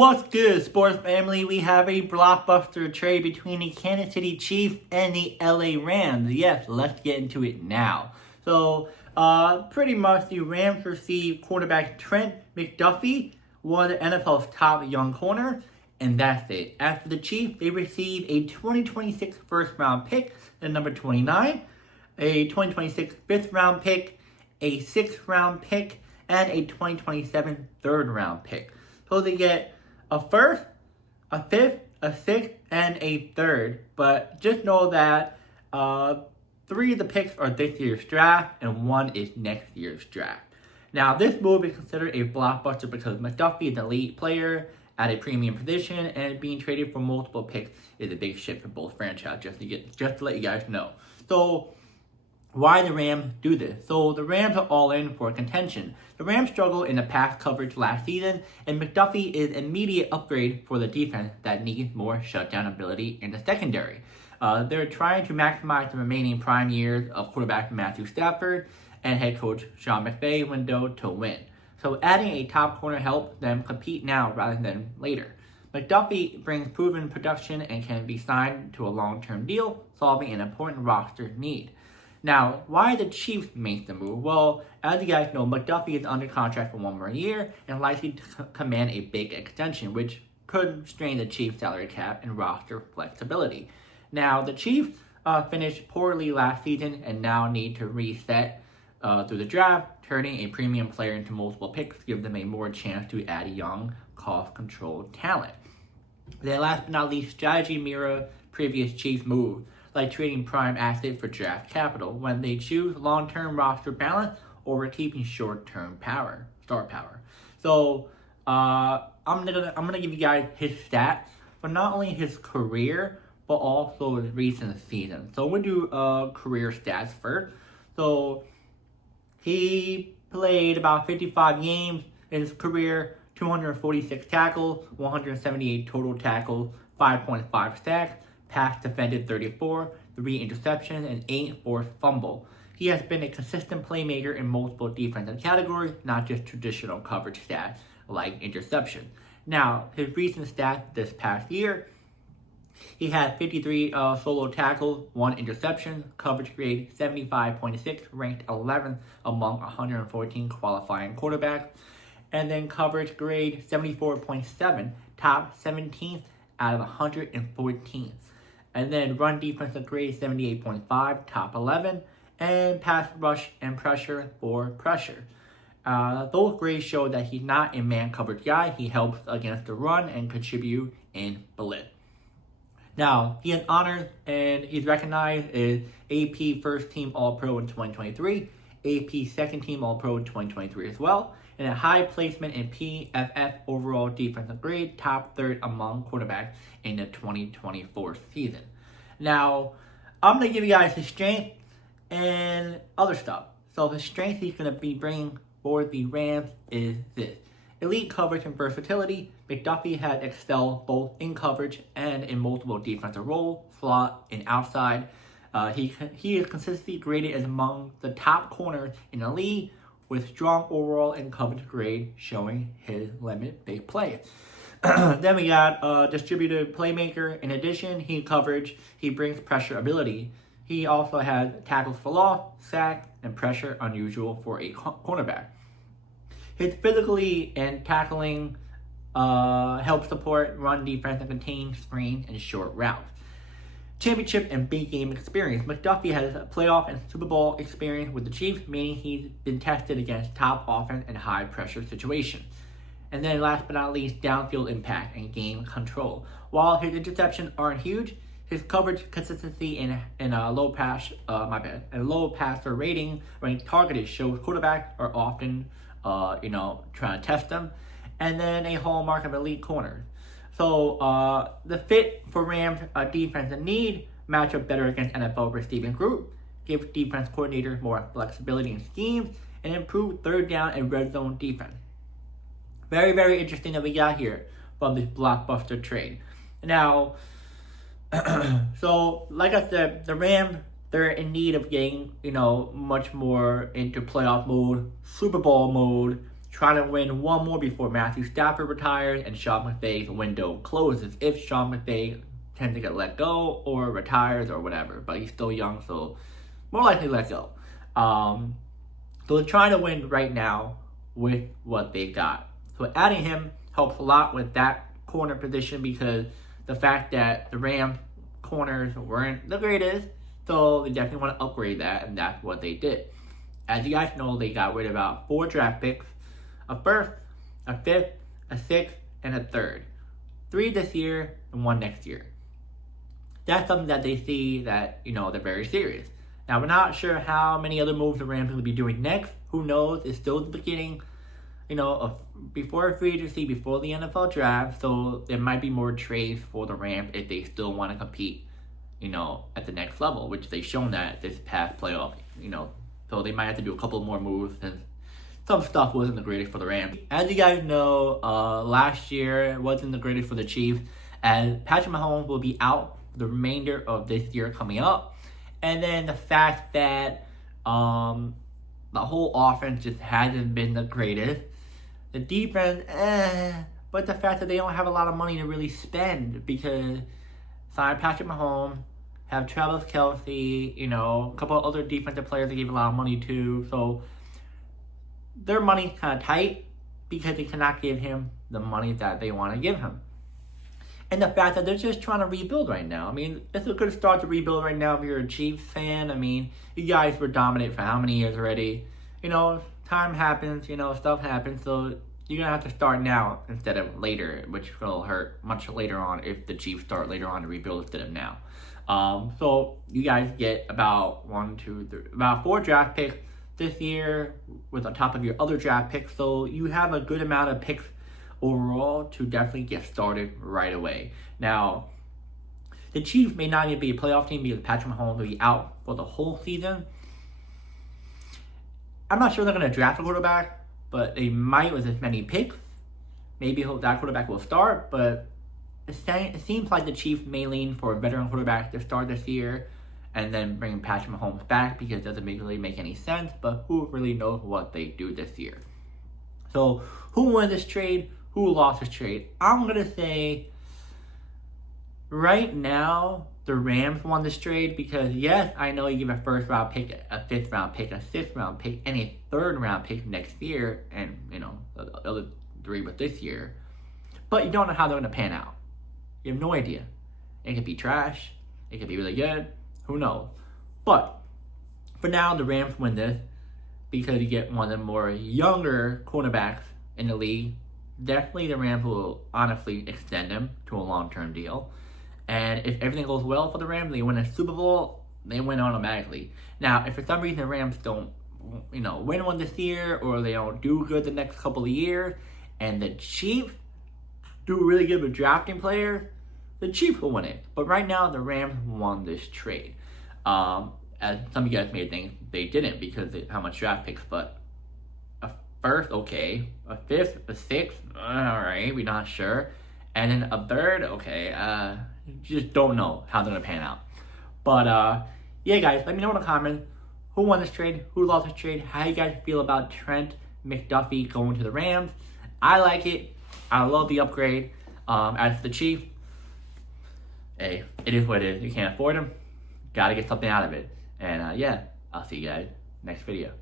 What's good, sports family? We have a blockbuster trade between the Kansas City Chiefs and the LA Rams. Yes, let's get into it now. Pretty much the Rams received quarterback Trent McDuffie, one of the NFL's top young corners, and that's it. As for the Chiefs, they received a 2026 first-round pick, the number 29, a 2026 fifth-round pick, a sixth-round pick, and a 2027 third-round pick. So they get a first, a fifth, a sixth, and a third. But just know that 3 of the picks are this year's draft, and 1 is next year's draft. Now, this move is considered a blockbuster because McDuffie is an elite player at a premium position, and being traded for multiple picks is a big shift for both franchises, just to let you guys know. So, why the Rams do this? So the Rams are all in for contention. The Rams struggled in the pass coverage last season, and McDuffie is an immediate upgrade for the defense that needs more shutdown ability in the secondary. They're trying to maximize the remaining prime years of quarterback Matthew Stafford and head coach Sean McVay window to win. So adding a top corner helps them compete now rather than later. McDuffie brings proven production and can be signed to a long-term deal, solving an important roster need. Now, why the Chiefs make the move? Well, as you guys know, McDuffie is under contract for 1 more year and likely to command a big extension, which could strain the Chiefs' salary cap and roster flexibility. Now, the Chiefs finished poorly last season and now need to reset through the draft. Turning a premium player into multiple picks gives them a more chance to add young, cost-controlled talent. Then last but not least, strategy mirror previous Chiefs moves, like trading prime assets for draft capital when they choose long-term roster balance over keeping short-term star power. So I'm gonna give you guys his stats for not only his career but also his recent season. So we'll do career stats first. So he played about 55 games in his career, 246 tackles, 178 total tackles, 5.5 sacks. Pass defended 34, 3 interceptions, and 8 forced fumble. He has been a consistent playmaker in multiple defensive categories, not just traditional coverage stats like interception. Now, his recent stats this past year, he had 53 solo tackles, 1 interception, coverage grade 75.6, ranked 11th among 114 qualifying quarterbacks, and then coverage grade 74.7, top 17th out of 114. And then run defensive grade 78.5, top 11, and pass rush and pressure for pressure. Those grades show that he's not a man coverage guy. He helps against the run and contribute in blitz. Now, he has honors and he's recognized as AP First Team All-Pro in 2023, AP Second Team All-Pro in 2023 as well, and a high placement in PFF overall defensive grade, top 3rd among quarterbacks in the 2024 season. Now, I'm going to give you guys his strength and other stuff. So the strength he's going to be bringing for the Rams is this. Elite coverage and versatility. McDuffie has excelled both in coverage and in multiple defensive roles, slot and outside. He is consistently graded as among the top corners in the league, with strong overall and coverage grade showing his limit big play. Then we got distributed playmaker. In addition, he brings pressure ability. He also has tackles for loss, sack, and pressure unusual for a cornerback. His physically and tackling help support run defense and contain screen and short routes. Championship and big game experience. McDuffie has a playoff and Super Bowl experience with the Chiefs, meaning he's been tested against top offense and high pressure situations. And then last but not least, downfield impact and game control. While his interceptions aren't huge, his coverage consistency in a low passer rating ranked targeted shows quarterbacks are often trying to test them. And then a hallmark of elite corners. So the fit for Rams defense and need match up better against NFL receiving group, give defense coordinators more flexibility in schemes, and improve third down and red zone defense. Very, very interesting that we got here from this blockbuster trade. Now, so like I said, the Rams, they're in need of getting, much more into playoff mode, Super Bowl mode, trying to win one more before Matthew Stafford retires and Sean McVay's window closes. If Sean McVay tends to get let go or retires or whatever, but he's still young, so more likely let go. So they're trying to win right now with what they got. So adding him helps a lot with that corner position because the fact that the Rams corners weren't the greatest, so they definitely want to upgrade that, and that's what they did. As you guys know, they got rid of about 4 draft picks, a first, a fifth, a sixth, and a third. 3 this year and 1 next year. That's something that they see that, they're very serious. Now, we're not sure how many other moves the Rams will be doing next. Who knows? It's still the beginning, before free agency, before the NFL draft. So there might be more trades for the Rams if they still want to compete, at the next level, which they've shown that this past playoff, So they might have to do a couple more moves since some stuff wasn't the greatest for the Rams. As you guys know, last year wasn't the greatest for the Chiefs, as Patrick Mahomes will be out the remainder of this year coming up. And then the fact that the whole offense just hasn't been the greatest. The defense, but the fact that they don't have a lot of money to really spend because sign Patrick Mahomes, have Travis Kelce, a couple of other defensive players they gave a lot of money to. So their money's kind of tight because they cannot give him the money that they want to give him. And the fact that they're just trying to rebuild right now. I mean, it's a good start to rebuild right now if you're a Chiefs fan. I mean, you guys were dominant for how many years already? Time happens, stuff happens. So you're going to have to start now instead of later, which will hurt much later on if the Chiefs start later on to rebuild instead of now. So you guys get about 4 draft picks this year with on top of your other draft picks. So you have a good amount of picks overall to definitely get started right away. Now, the Chiefs may not even be a playoff team because Patrick Mahomes will be out for the whole season. I'm not sure they're going to draft a quarterback, but they might with as many picks. Maybe that quarterback will start, but it seems like the Chiefs may lean for a veteran quarterback to start this year and then bring Patrick Mahomes back because it doesn't really make any sense, but who really knows what they do this year. So who won this trade? Who lost this trade? I'm going to say right now the Rams won this trade because, yes, I know you give a first-round pick, a fifth-round pick, a sixth-round pick, and a third-round pick next year, and, the other 3 with this year, but you don't know how they're going to pan out. You have no idea. It could be trash. It could be really good. Who knows? But for now, the Rams win this because you get one of the more younger cornerbacks in the league. Definitely the Rams will honestly extend him to a long-term deal. And if everything goes well for the Rams, they win a Super Bowl, they win automatically. Now, if for some reason the Rams don't, win one this year or they don't do good the next couple of years and the Chiefs do really good with drafting players, the Chiefs will win it. But right now, the Rams won this trade. As some of you guys may think they didn't because of how much draft picks, but a first, okay. A fifth, a sixth, all right, we're not sure. And then a third, okay, just don't know how they're going to pan out. But, yeah, guys, let me know in the comments who won this trade, who lost this trade, how you guys feel about Trent McDuffie going to the Rams. I like it. I love the upgrade. As the Chief, hey, it is what it is. You can't afford him. Got to get something out of it. And, yeah, I'll see you guys next video.